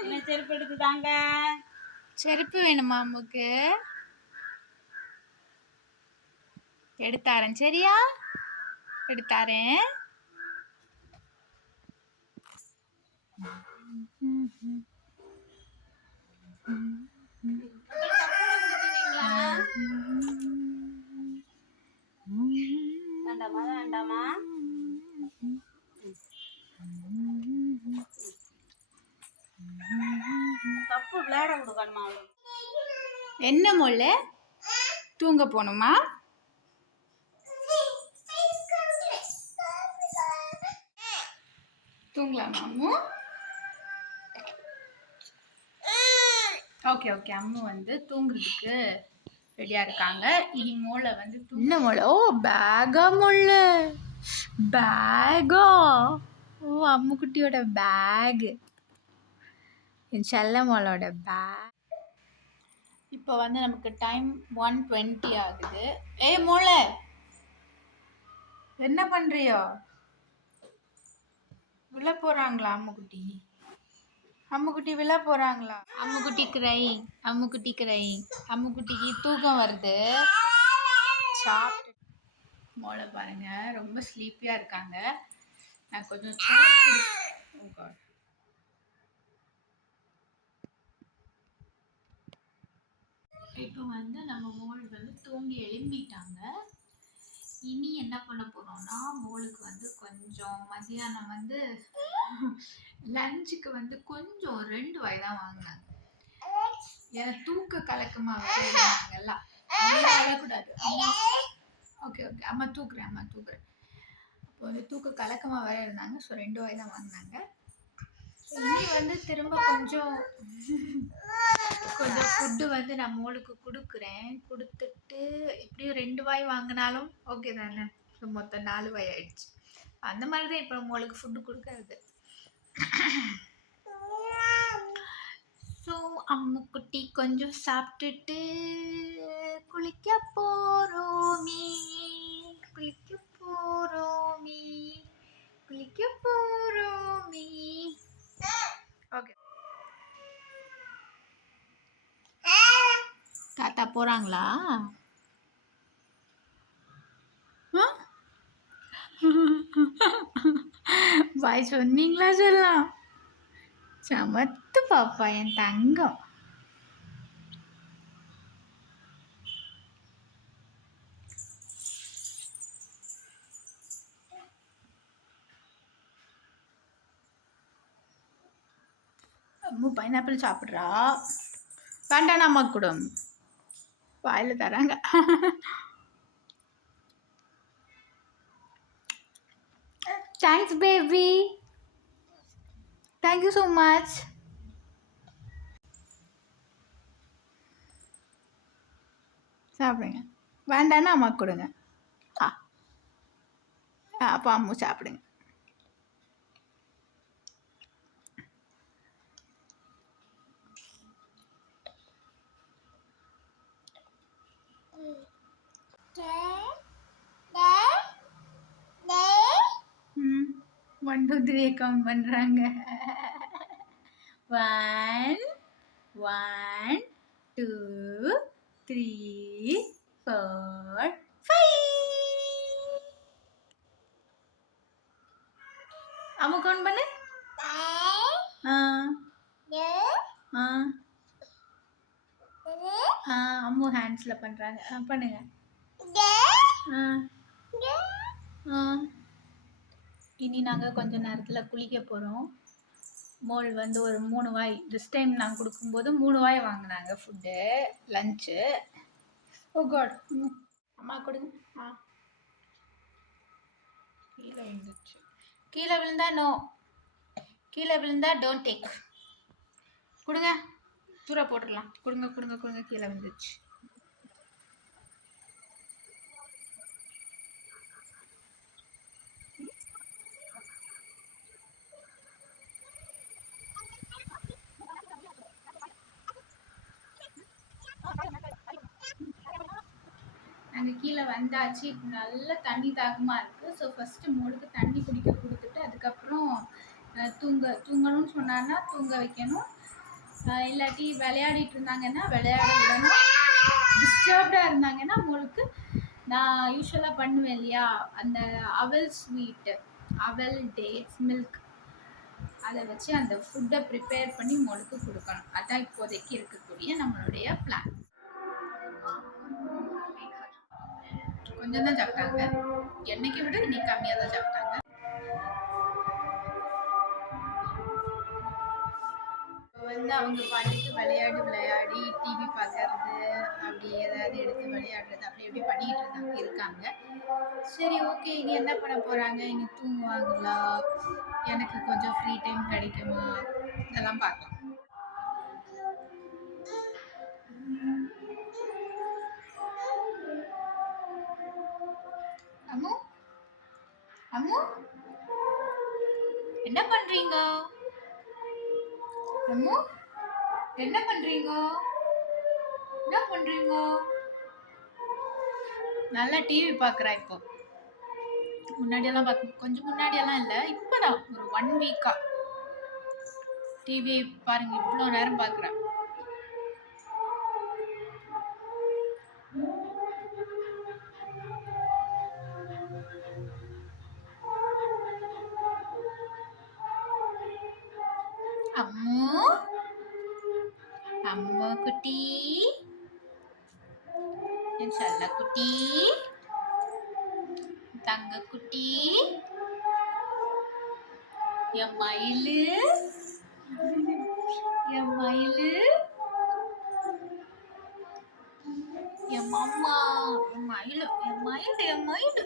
என்ன செருப்பு எடுத்துதாங்க? செருப்பு வேணுமா அம்முக்கு? எடுத்தாரேன் சரியா? எடுத்தாரேன். வேண்டாமா வேண்டாமா? கப்பு விளையாட கொடுக்கணுமா? என்ன மொழ? தூங்க போகணுமா? தூங்கலாமா அம்மு? ஓகே ஓகே, அம்மு வந்து தூங்குறதுக்கு ரெடியா இருக்காங்க. இனி மோளை வந்து என்ன மோளை? ஓ பேகா மோளை, பேகா. ஓ அம்முக்குட்டியோட பேக், என் செல்ல மோளோட பேக். இப்போ வந்து நமக்கு டைம் 1:20 ஆகுது. ஏய் மோளை, என்ன பண்றியோ? விழ போறாங்களா அம்முக்குட்டி? அம்முக்குட்டி விழ போறாங்களா? அம்முக்குட்டி கிரைங், அம்முக்குட்டி கிரைங். அம்முக்குட்டிக்கு தூக்கம் வருது. சாப்பிட்டு மோளை பாருங்க, ரொம்ப ஸ்லீப்பியா இருக்காங்க. நான் கொஞ்சம் இப்போ வந்து நம்ம மோள் வந்து தூங்கி எழும்பிட்டாங்க. இனி என்ன பண்ண போறோம்னா, மோளுக்கு வந்து கொஞ்சம் மதியானம் வந்து லஞ்சுக்கு வந்து கொஞ்சம் 2 வாய் தான் வாங்கினாங்க. ஏன்னா தூக்க கலக்கமா வேறாங்கல்ல, அழக்கூடாது. ஓகே ஓகே, அம்மா தூக்குறேன் அம்மா தூக்குறேன். அப்போ வந்து தூக்க கலக்கமா வேற இருந்தாங்க. ஸோ 2 வாய் தான் வாங்கினாங்க. இனி வந்து திரும்ப கொஞ்சம் ஃபுட்டு வந்து நான் மோளுக்கு கொடுக்குறேன். கொடுத்துட்டு எப்படியும் 2 வாய் வாங்கினாலும் ஓகே தானே? ஸோ மொத்தம் 4 வாய் ஆயிடுச்சு. அந்த மாதிரி தான் இப்போ மோளுக்கு ஃபுட்டு கொடுக்கறது. ஸோ அம்முக்குட்டி கொஞ்சம் சாப்பிட்டுட்டு குளிக்க போறோமே, குளிக்க போறோமே, குளிக்க போறோமே. ஓகே, தாத்தா போறாங்களா? பாய் சொன்னீங்களா? சொல்லலாம். சமத்து பாப்பா, என் தங்கம். அம்மு பைனாப்பிள் சாப்பிட்றா. வேண்டாம் அம்மா கூட வாயில தராங்க. Thanks baby, thank you so much. சாப்பிடுங்க. வேண்டான்னா அம்மா கொடுங்க. அப்போ அம்மு சாப்பிடுங்க. ம் 1 2 3 கவுண்ட் பண்றாங்க. 1 1 2 3 4 5. அம்மா கவுண்ட் பண்ணு. அம்மு ஹேண்ட்ஸ்ல பண்றாங்க. பண்ணுங்க. இனி நாங்கள் கொஞ்ச நேரத்தில் குளிக்க போகிறோம். மோள் வந்து ஒரு 3 வாய், திஸ் டைம் நாங்கள் கொடுக்கும்போது 3 வாய் வாங்கினாங்க ஃபுட்டு, லஞ்சு. ஓ காட், அம்மா கொடுங்க. கீழே விழுந்துச்சு. கீழே விழுந்தா நோ, கீழே விழுந்தா டோன்ட் டேக். கொடுங்க, தூர போட்டுடலாம். கொடுங்க கொடுங்க கொடுங்க, கீழே விழுந்துச்சு. நாங்கள் கீழே வந்தாச்சு. நல்ல தண்ணி தாகமாக இருக்குது. ஸோ ஃபஸ்ட்டு மோளுக்கு தண்ணி குடிக்க கொடுத்துட்டு அதுக்கப்புறம் தூங்கணும்னு சொன்னான்னா தூங்க வைக்கணும். இல்லாட்டி விளையாடிட்டு இருந்தாங்கன்னா விளையாட விடணும். டிஸ்டர்ப்டாக இருந்தாங்கன்னா உங்களுக்கு நான் யூஸ்வலாக பண்ணுவேன் இல்லையா, அந்த அவல் ஸ்வீட்டு, அவல் டேட்ஸ் மில்க், அதை வச்சு அந்த ஃபுட்டை ப்ரிப்பேர் பண்ணி உங்களுக்கு கொடுக்கணும். அதான் இப்போதைக்கு இருக்கக்கூடிய நம்மளுடைய பிளான். கொஞ்சம் தான் சாப்பிட்டாங்க, என்னைக்கு விட இன்னைக்கு கம்மியாக தான் சாப்பிட்டாங்க. அவங்க பாட்டுக்கு விளையாடி டிவி பார்க்கறது, அப்படி ஏதாவது எடுத்து விளையாடுறது, அப்படி எப்படி பண்ணிட்டு இருக்காங்க. சரி, ஓகே, இனி என்ன பண்ண போறாங்க, இனி தூங்குவாங்களா, எனக்கு கொஞ்சம் ஃப்ரீ டைம் கிடைக்குமா, இதெல்லாம் பார்க்கலாம். அம்மு அம்மு என்ன பண்றீங்க? அம்மு என்ன பண்றீங்க? என்ன பண்றீங்க? நல்லா டிவி பார்க்குறா இப்போ. முன்னாடியெல்லாம் கொஞ்சம் முன்னாடியெல்லாம் இல்லை, இப்போதான் ஒரு 1 வீக்கா டிவி பாருங்க இவ்வளோ நேரம் பார்க்குறேன். அம்மு அம்மு குட்டி, என் செல்ல குட்டி, தங்க குட்டி, என் மயிலு, என் மயிலு, என் மம்மா, என் மயிலு, என் மயிலு, என் மயிலு.